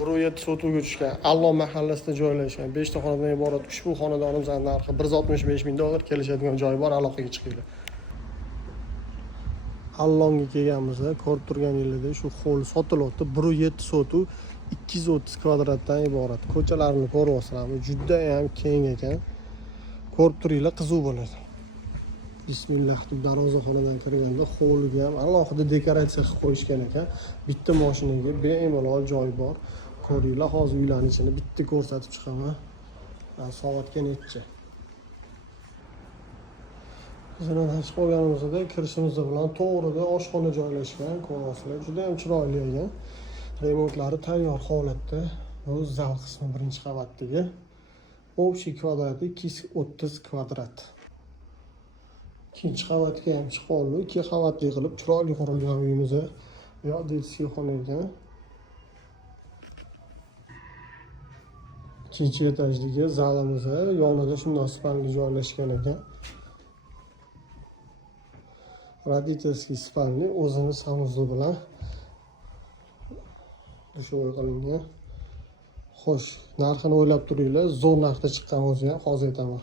1.7 sotuvga tushgan Allon mahallasida joylashgan 5 ta xonadan iborat ushbu xonadonimizning narxi 165 ming dollar. Kelishadigan joyi bor, aloqaga chiqinglar. Allonga kelganmiz. Ko'rib turganingizdek shu hovli sotilyapti. 1.7 sotuv 230 kvadratdan iborat. Ko'chalarni ko'ryapsizlarmi? Juda ham keng ekan. Ko'rib turinglar, qiziq bo'ladi. Bismillah deb darvozaxonadan kirganda hovliga ham alohida dekoratsiya qilib qo'yishgan ekan. Bitta mashinaga bemalol joy bor. Ko'ringlar, hozir uylarning ichini bitta ko'rsatib chiqaman. Soatga necha? Bizning chiqib olganimizda kirishimiz bilan to'g'rida oshxona joylashgan. Ko'ryapsizlar, juda ham chiroyli ekan. Remontlari tayyor holatda. Bu zal qismi birinchi qavatdagi. Общий kvadrati 230 kvadrat. Ikkinchi qavatga ham chiqib oldi. 2 qavatli qilib chiroyli qurilgan uyimiz. Yo, detskiy xona ekan. Ikkinchi etajdagi zalimiz, yonida shunday spalni joylashgan ekan. Родительский spalni o'zini sanuzi bilan dushovoy qilingan. Xo'sh, narxini o'ylab turinglar. Zo'r narxda chiqqan o'zi ham hozir aytaman.